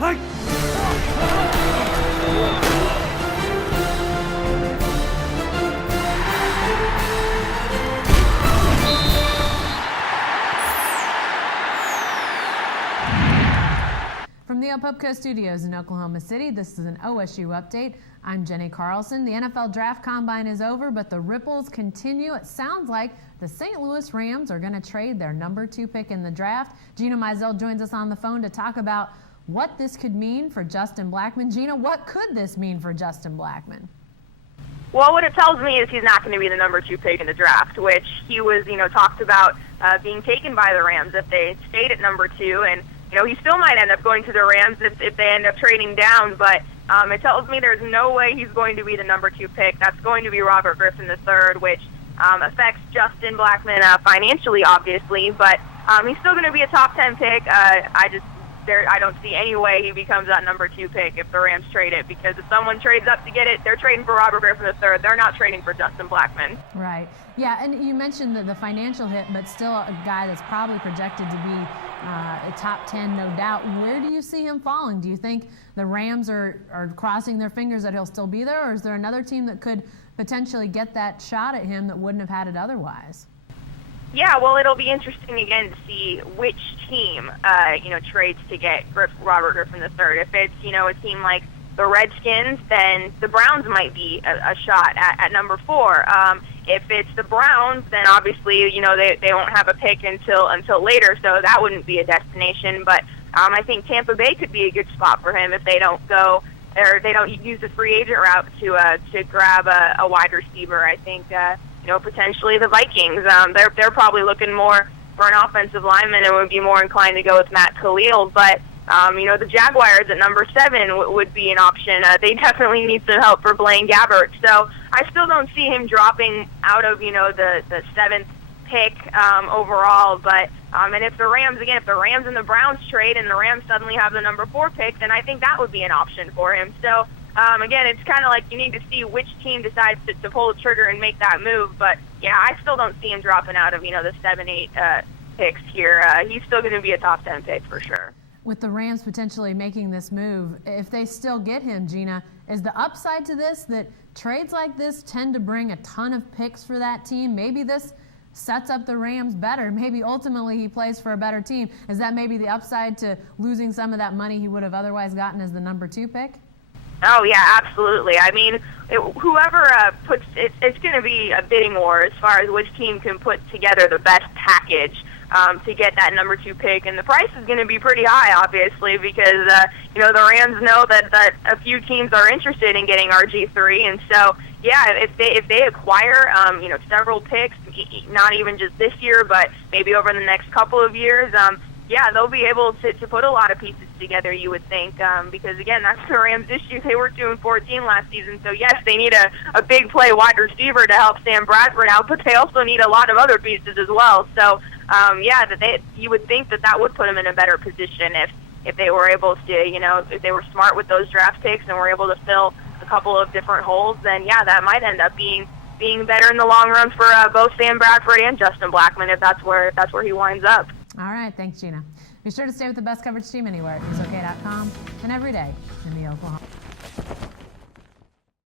From the Opupco Studios in Oklahoma City, this is an OSU update. I'm Jenni Carlson. The NFL Draft Combine is over, but the ripples continue. It sounds like the St. Louis Rams are going to trade their number 2 pick in the draft. Gina Mizell joins us on the phone to talk about what this could mean for Justin Blackmon. Gina, what could this mean for Justin Blackmon? Well, what it tells me is he's not going to be the number 2 pick in the draft, which he was, talked about being taken by the Rams if they stayed at number 2, and he still might end up going to the Rams if they end up trading down, but it tells me there's no way he's going to be the number 2 pick. That's going to be Robert Griffin III, which affects Justin Blackmon financially, obviously, but he's still going to be a top 10 pick. I don't see any way he becomes that number 2 pick if the Rams trade it, because if someone trades up to get it, they're trading for Robert Griffin III. They're not trading for Justin Blackmon. Right. Yeah, and you mentioned the financial hit, but still a guy that's probably projected to be a top 10, no doubt. Where do you see him falling? Do you think the Rams are crossing their fingers that he'll still be there, or is there another team that could potentially get that shot at him that wouldn't have had it otherwise? Yeah, well, it'll be interesting again to see which team, trades to get Robert Griffin III. If it's, a team like the Redskins, then the Browns might be a shot at number 4. If it's the Browns, then obviously, they won't have a pick until later, so that wouldn't be a destination. But I think Tampa Bay could be a good spot for him if they don't go, or they don't use the free agent route to grab a wide receiver. I think, potentially the Vikings. They're probably looking more for an offensive lineman and would be more inclined to go with Matt Khalil. But, the Jaguars at number 7 would be an option. They definitely need some help for Blaine Gabbert. So I still don't see him dropping out of, the 7th pick overall. But and if the Rams and the Browns trade and the Rams suddenly have the number 4 pick, then I think that would be an option for him. So again, it's kind of like you need to see which team decides to pull the trigger and make that move. But, yeah, I still don't see him dropping out of, the 7, 8 picks here. He's still going to be a top 10 pick for sure. With the Rams potentially making this move, if they still get him, Gina, is the upside to this that trades like this tend to bring a ton of picks for that team? Maybe this sets up the Rams better. Maybe ultimately he plays for a better team. Is that maybe the upside to losing some of that money he would have otherwise gotten as the number 2 pick? Oh, yeah, absolutely. I mean, whoever puts it, it's going to be a bidding war as far as which team can put together the best package to get that number 2 pick. And the price is going to be pretty high, obviously, because, the Rams know that a few teams are interested in getting RG3. And so, yeah, if they acquire, several picks, not even just this year, but maybe over the next couple of years, they'll be able to put a lot of pieces together, you would think, because, again, that's the Rams' issue. They were 2-14 last season, so, yes, they need a big play wide receiver to help Sam Bradford out, but they also need a lot of other pieces as well. So, you would think that would put them in a better position if they were able to, if they were smart with those draft picks and were able to fill a couple of different holes, then, yeah, that might end up being better in the long run for both Sam Bradford and Justin Blackmon if that's where he winds up. All right. Thanks, Gina. Be sure to stay with the best coverage team anywhere at newsok.com and every day in the Oklahoma.